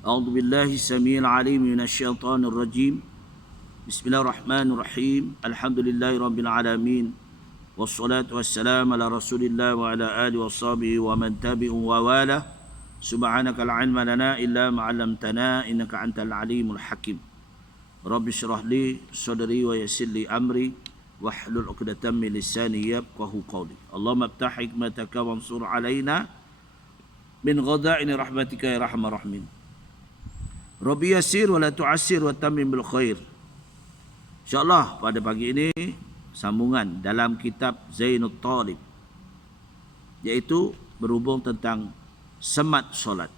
A'udzu billahi samiil 'aliim minasyaitonir rajim. Bismillahirrahmanirrahim. Alhamdulillahirabbil alamin. Wassalatu wassalamu ala Rasulillah wa ala alihi washabihi wa man tabi'ahum wa wala. Subhanaka la 'ilma lana illa ma 'allamtana innaka antal alimul hakim. Rabbi shrah li sadri wa yassir li amri wahlul 'uqdatam min lisani yafqahu qawli. Allahumma iftah hikmataka wansur 'alaina min ghada'ini rahmatika ya arhamar rahimin. Rabbi yassir wa la tu'assir wa tammim bil khair. InsyaAllah pada pagi ini sambungan dalam kitab Zainut Talib, iaitu berhubung tentang semat solat,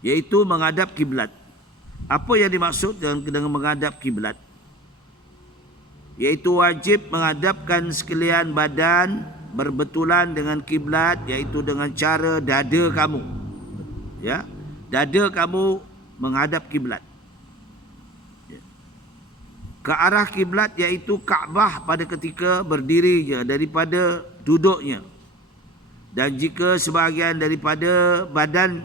iaitu menghadap kiblat. Apa yang dimaksud dengan menghadap kiblat? Iaitu wajib menghadapkan sekalian badan berbetulan dengan kiblat, iaitu dengan cara dada kamu. Ya, dada kamu menghadap kiblat ke arah kiblat, iaitu Kaabah pada ketika berdirinya daripada duduknya. Dan jika sebahagian daripada badan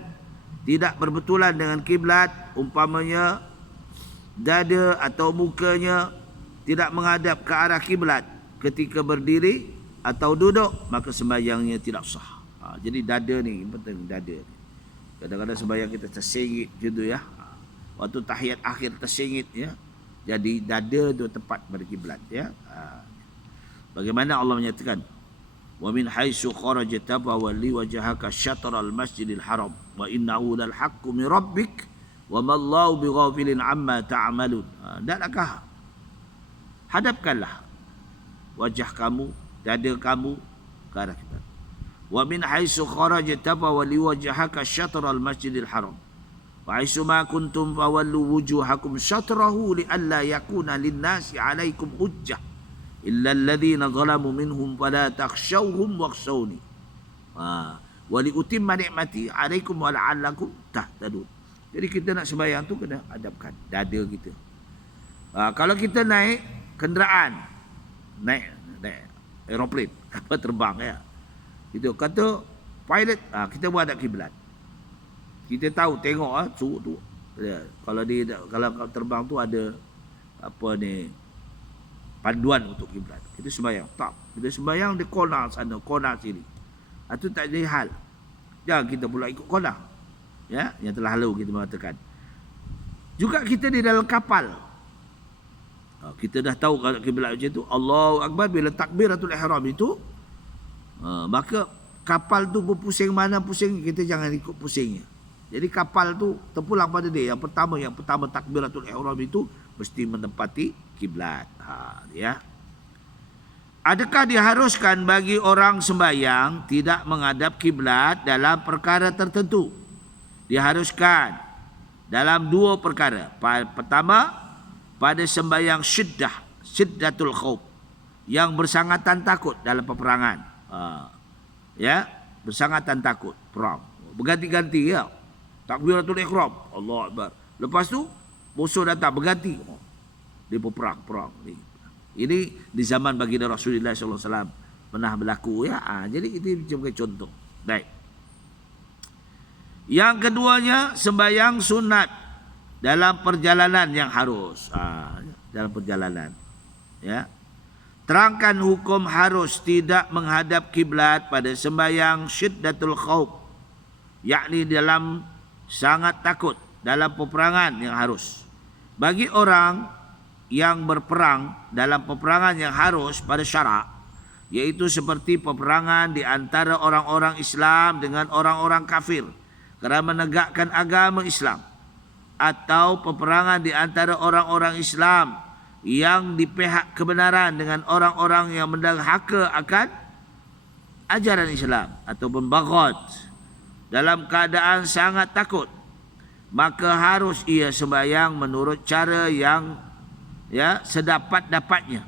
tidak berbetulan dengan kiblat, umpamanya dada atau mukanya tidak menghadap ke arah kiblat ketika berdiri atau duduk, maka sembahyangnya tidak sah. Jadi dada ni penting, dada ni. Kadang-kadang sembahyang kita tersengit gitu ya. Waktu tahiyat akhir tersengit ya. Jadi dada tu tepat pada kiblat ya. Bagaimana Allah menyatakan, wa min haitsu kharajta fawalli wajhaka syatral masjidil haram wa innahu lal haqqu min rabbik wa ma Allahu bighafilin amma ta'malun. Dakkah hadapkanlah wajah kamu, dada kamu ke arah kiblat. Wa min haitsu kharajta fawalli wajhaka syatral masjidil haram wa haitsu ma kuntum fawallu wujuhakum syatrahu li alla yakuna lin-nasi 'alaikum hujjah illa alladhina zalamu minhum fala takhshawhum wakhshawni wa li utimma ni'mati 'alaikum wa la'allakum tahtadun. Jadi kita nak sembahyang tu kena hadapkan dada kita. Kalau kita naik kenderaan, naik aeroplane, kapal terbang ya. Itu kata pilot, kita buat hadap kiblat. Kita tahu tengok suruh tu. Ya, kalau terbang tu ada apa ni, panduan untuk kiblat. Kita sembahyang, tak. Kita sembahyang di corner sana, corner sini. Itu tak jadi hal. Jangan kita pula ikut corner. Ya, yang telah lalu kita mengatakan. Juga kita di dalam kapal. Kita dah tahu kalau kiblat macam tu, Allahu Akbar bila takbiratul ihram itu, maka kapal tu berpusing mana pusing, kita jangan ikut pusingnya. Jadi kapal tu terpulang pada dia. Yang pertama takbiratul ihram itu mesti menempati kiblat. Ya. Adakah diharuskan bagi orang sembahyang tidak menghadap kiblat dalam perkara tertentu? Diharuskan dalam dua perkara. Pertama, pada sembahyang syiddatul khauf, yang bersangatan takut dalam peperangan. Ya, bersangatan takut perang. Berganti-ganti ya. Takbiratul ihram, Allahu Akbar. Lepas tu musuh datang berganti. Dia berperang. Ini di zaman baginda Rasulullah sallallahu alaihi wasallam pernah berlaku ya. Jadi itu sebagai contoh. Baik. Yang keduanya, sembahyang sunat dalam perjalanan yang harus. Dalam perjalanan. Ya. Terangkan hukum harus tidak menghadap kiblat pada sembahyang syiddatul khauf, yakni dalam sangat takut dalam peperangan yang harus. Bagi orang yang berperang dalam peperangan yang harus pada syarak, yaitu seperti peperangan di antara orang-orang Islam dengan orang-orang kafir kerana menegakkan agama Islam, atau peperangan di antara orang-orang Islam yang di pihak kebenaran dengan orang-orang yang mendahaka akan ajaran Islam atau baghat dalam keadaan sangat takut, maka harus ia sembahyang menurut cara yang sedapat-dapatnya,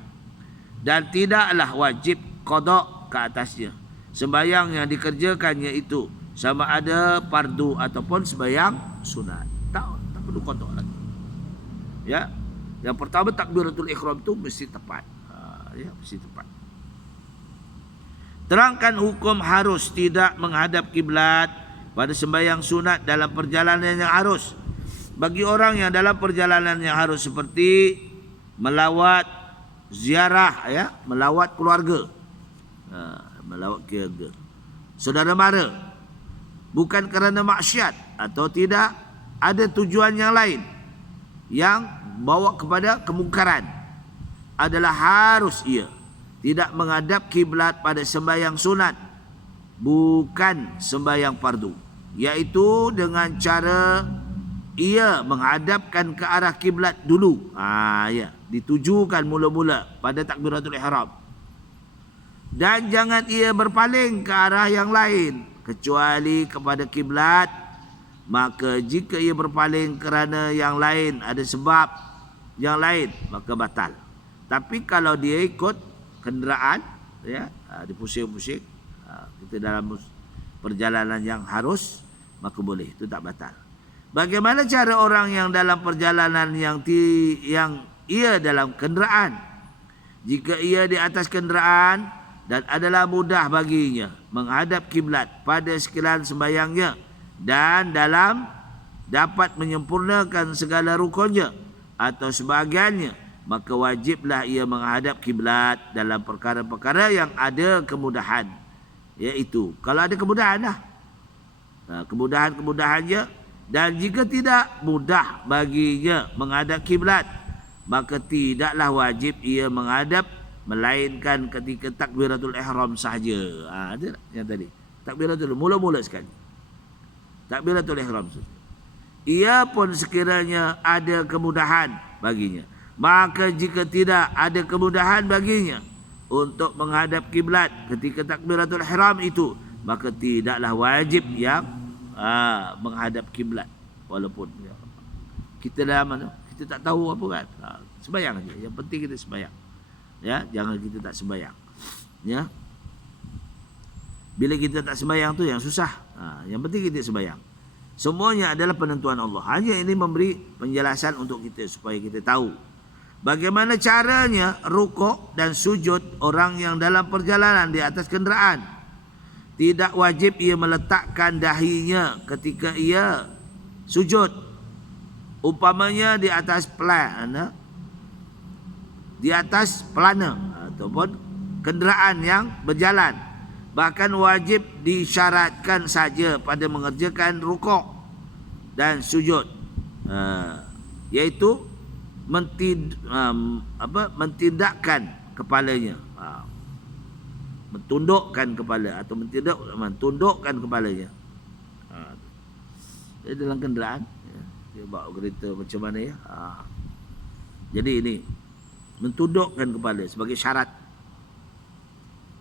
dan tidaklah wajib qada ke atasnya. Sembahyang yang dikerjakannya itu sama ada fardu ataupun sembahyang sunat. Tak perlu qada lagi. Ya. Yang pertama takbiratul ihram itu mesti tepat. Mesti tepat. Terangkan hukum harus tidak menghadap kiblat pada sembahyang sunat dalam perjalanan yang harus. Bagi orang yang dalam perjalanan yang harus seperti melawat ziarah, ya, melawat keluarga, melawat keluarga, saudara mara, bukan kerana maksiat atau tidak ada tujuan yang lain yang bawa kepada kemungkaran, adalah harus ia tidak menghadap kiblat pada sembahyang sunat, bukan sembahyang fardu, iaitu dengan cara ia menghadapkan ke arah kiblat dulu. Ya, ditujukan mula-mula pada takbiratul ihram. Dan jangan ia berpaling ke arah yang lain kecuali kepada kiblat. Maka jika ia berpaling kerana yang lain, ada sebab yang lain, maka batal. Tapi kalau dia ikut kenderaan, ya, dipusing-pusing, kita dalam perjalanan yang harus, maka boleh, itu tak batal. Bagaimana cara orang yang dalam perjalanan yang ia dalam kenderaan? Jika ia di atas kenderaan dan adalah mudah baginya menghadap kiblat pada sekalian sembahyangnya dan dalam dapat menyempurnakan segala rukunnya atau sebahagiannya, maka wajiblah ia menghadap kiblat dalam perkara-perkara yang ada kemudahan. Iaitu kalau ada kemudahan dah, kemudahan-kemudahannya. Dan jika tidak mudah baginya menghadap kiblat, maka tidaklah wajib ia menghadap, melainkan ketika takbiratul ihram sahaja. Ada yang tadi takbiratul mula-mula sekali, takbiratul ihram saja. Ia pun sekiranya ada kemudahan baginya. Maka jika tidak ada kemudahan baginya untuk menghadap kiblat ketika takbiratul ihram itu, maka tidaklah wajib yang menghadap kiblat. Walaupun kita dalam mana, kita tak tahu apa kan, sembahyang aja. Yang penting kita sembahyang, ya, jangan kita tak sembahyang, ya. Bila kita tak sembahyang tu yang susah. Yang penting kita sembahyang. Semuanya adalah penentuan Allah. Hanya ini memberi penjelasan untuk kita supaya kita tahu bagaimana caranya rukuk dan sujud orang yang dalam perjalanan di atas kenderaan. Tidak wajib ia meletakkan dahinya ketika ia sujud. Umpamanya di atas pelana, ataupun kenderaan yang berjalan. Bahkan wajib disyaratkan saja pada mengerjakan rukuk dan sujud, iaitu mentindakkan kepalanya, mentundukkan kepala atau mentundukkan kepalanya. Jadi dalam kenderaan, dia bawa kereta macam mana, ya. Jadi ini mentundukkan kepala sebagai syarat,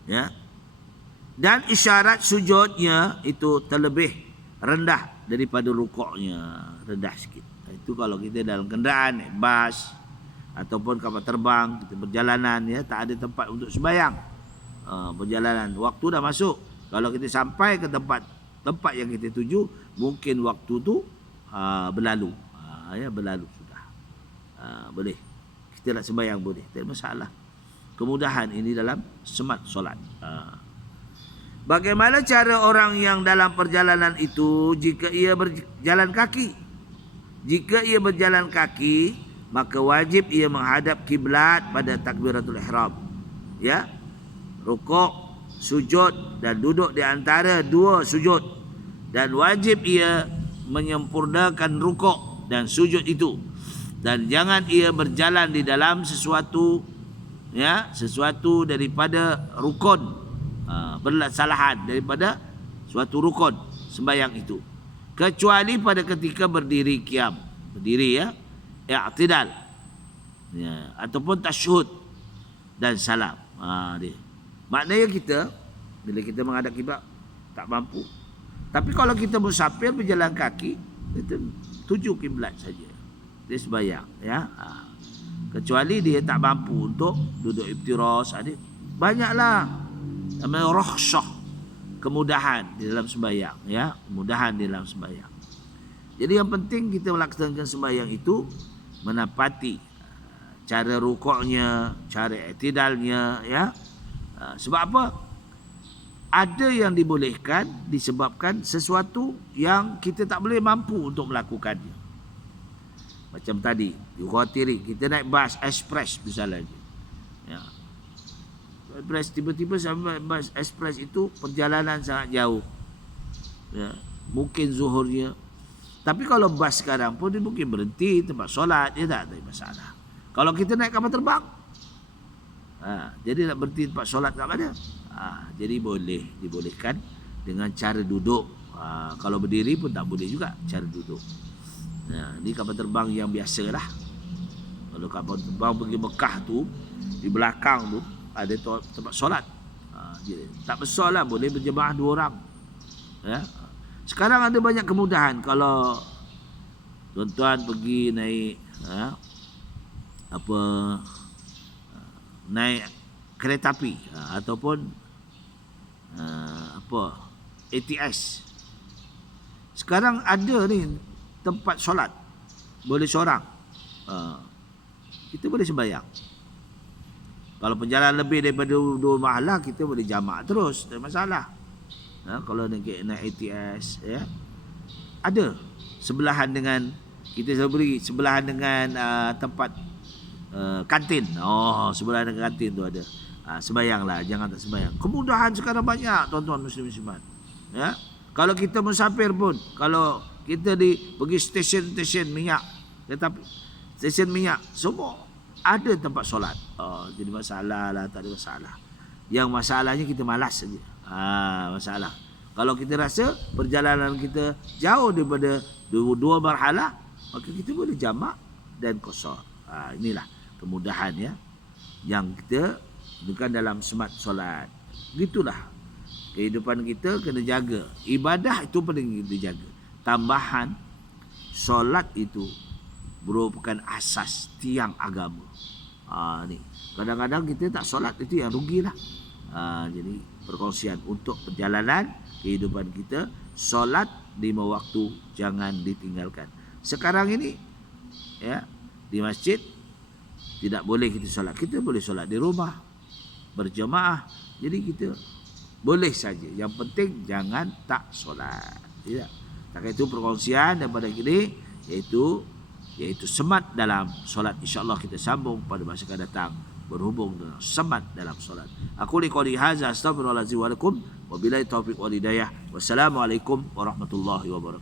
ya. Dan isyarat sujudnya itu terlebih rendah daripada rukuknya, rendah sikit. Itu kalau kita dalam kenderaan, bas ataupun kapal terbang, kita berjalanan, ya, tak ada tempat untuk sembahyang. Perjalanan, waktu dah masuk. Kalau kita sampai ke tempat yang kita tuju, mungkin waktu tu berlalu, ya, berlalu sudah. Boleh kita nak sembahyang, boleh, tak ada masalah. Kemudahan ini dalam semat solat. Bagaimana cara orang yang dalam perjalanan itu jika ia berjalan kaki? Jika ia berjalan kaki, maka wajib ia menghadap kiblat pada takbiratul ihram, ya. Rukuk, sujud dan duduk di antara dua sujud, dan wajib ia menyempurnakan rukuk dan sujud itu, dan jangan ia berjalan di dalam sesuatu, ya, sesuatu daripada rukun, bersalahan daripada suatu rukun sembahyang itu, kecuali pada ketika berdiri qiyam, berdiri, ya, i'tidal, ya, ataupun tasyahud dan salam. Dia maknanya kita bila kita menghadap kiblat tak mampu. Tapi kalau kita musafir berjalan kaki, kita tuju kiblat saja, dia sembahyang, ya. Kecuali dia tak mampu untuk duduk iftiras, ada banyaklah namanya rukhsah, kemudahan di dalam sembahyang, ya, kemudahan di dalam sembahyang. Jadi yang penting kita melaksanakan sembahyang itu menepati cara rukuknya, cara i'tidalnya, ya. Sebab apa? ada yang dibolehkan disebabkan sesuatu yang kita tak boleh mampu untuk melakukannya. Macam tadi, dikhawatiri kita naik bas ekspres misalnya. Ya. Ekspres tiba-tiba sampai bas ekspres itu perjalanan sangat jauh. Ya. Mungkin zuhurnya. Tapi kalau bas sekarang pun dia mungkin berhenti tempat solat, dia tak ada masalah. Kalau kita naik kapal terbang, jadi nak berhenti tempat solat kat mana? Jadi boleh, dibolehkan dengan cara duduk. Kalau berdiri pun tak boleh juga cara duduk. Ini kapal terbang yang biasa lah. Kalau kapal terbang pergi Mekah tu, di belakang tu ada tempat solat. Jadi, tak besar lah, boleh berjemaah 2 orang. Ya. Sekarang ada banyak kemudahan. Kalau tuan-tuan pergi naik naik kereta api ataupun ATS. Sekarang ada ni tempat solat, boleh seorang. Kita boleh sembahyang. Kalau perjalanan lebih daripada 2 mahalah, kita boleh jamak terus, tak masalah. Kalau naik ATS, ya, ada sebelahan dengan, kita selalu beri sebelahan dengan tempat kantin. Sebelahan dengan kantin tu ada. Sembayanglah, jangan tak sembayang. Kemudahan sekarang banyak, tuan-tuan muslim-muslimat. Ya, kalau kita musafir pun, kalau kita pergi stesen minyak, tetapi stesen minyak semua ada tempat solat. Jadi masalah lah, tak ada masalah. Yang masalahnya kita malas saja. Masalah. Kalau kita rasa perjalanan kita jauh daripada 2 marhalah, maka kita boleh jamak dan qasar. Inilah kemudahan ya yang kita bukan dalam semat solat. Gitulah kehidupan kita kena jaga. Ibadah itu paling dijaga. Tambahan solat itu merupakan asas tiang agama. Ni kadang-kadang kita tak solat, itu yang rugilah. Jadi perkongsian untuk perjalanan kehidupan kita, solat 5 waktu jangan ditinggalkan. Sekarang ini ya, di masjid tidak boleh kita solat. Kita boleh solat di rumah berjemaah. Jadi kita boleh saja. Yang penting jangan tak solat. Tidak. Tak itu perkongsian daripada ini, iaitu semat dalam solat. InsyaAllah kita sambung pada masa akan datang berhubung dengan semat dalam solat. Aku liqauli hadza astaghfirullahalazim wa lakum wa billahi taufiq wal hidayah. Wassalamualaikum warahmatullahi wabarakatuh.